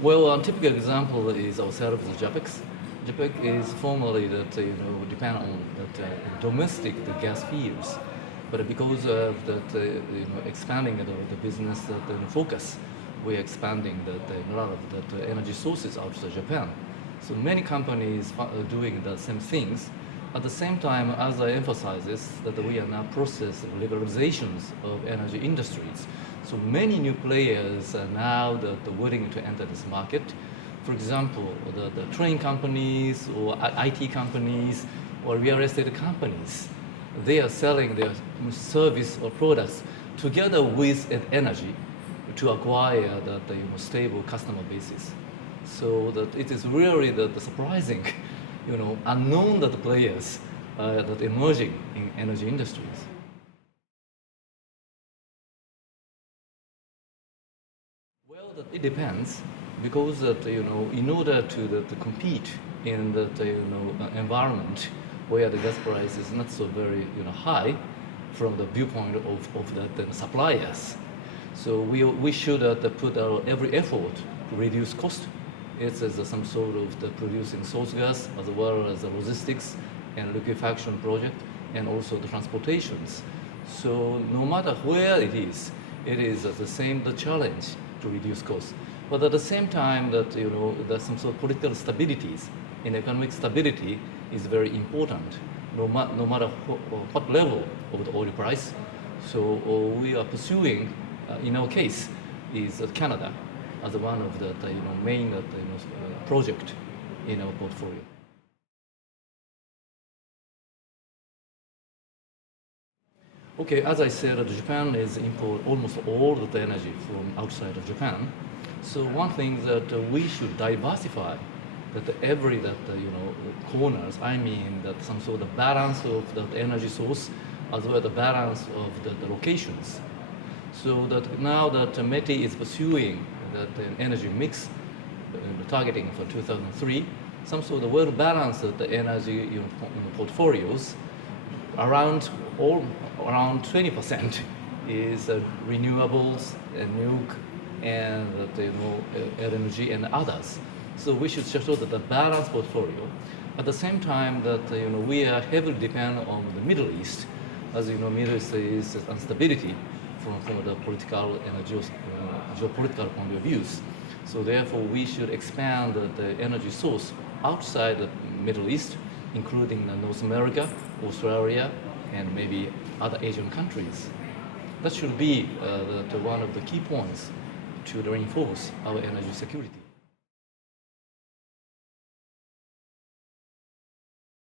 Well, a typical example is ourselves, JAPEX. JAPEX is formally that depend on that domestic the gas fields, but because of that expanding the business focus, we're expanding a lot of that energy sources outside Japan. So many companies are doing the same things. At the same time, as I emphasizes that we are now process of liberalizations of energy industries. So many new players are now willing to enter this market. For example, the train companies or IT companies or real estate companies, they are selling their service or products together with energy to acquire the stable customer basis. So that it is really the surprising, unknown that players that emerging in energy industries. Well, it depends because that in order to compete in the environment where the gas price is not so very high from the viewpoint of the suppliers, so we should put our every effort to reduce cost. It's some sort of the producing source gas as well as the logistics and liquefaction project and also the transportations. So no matter where it is the same the challenge to reduce costs. But at the same time that there's some sort of political stabilities and economic stability is very important, no matter what level of the oil price. So we are pursuing, in our case, is Canada as one of the main project in our portfolio. Okay, as I said, Japan is import almost all of the energy from outside of Japan. So one thing that we should diversify that every corners. I mean that some sort of balance of the energy source as well as the balance of the locations. So that now that METI is pursuing that energy mix targeting for 2003, some sort of well-balanced energy portfolios around 20% is renewables and nuke and LNG and others. So we should show that the balanced portfolio. At the same time that we are heavily dependent on the Middle East, as you know, Middle East is instability from the political and geopolitical point of views. So therefore, we should expand the energy source outside the Middle East, including North America, Australia, and maybe other Asian countries. That should be one of the key points to reinforce our energy security.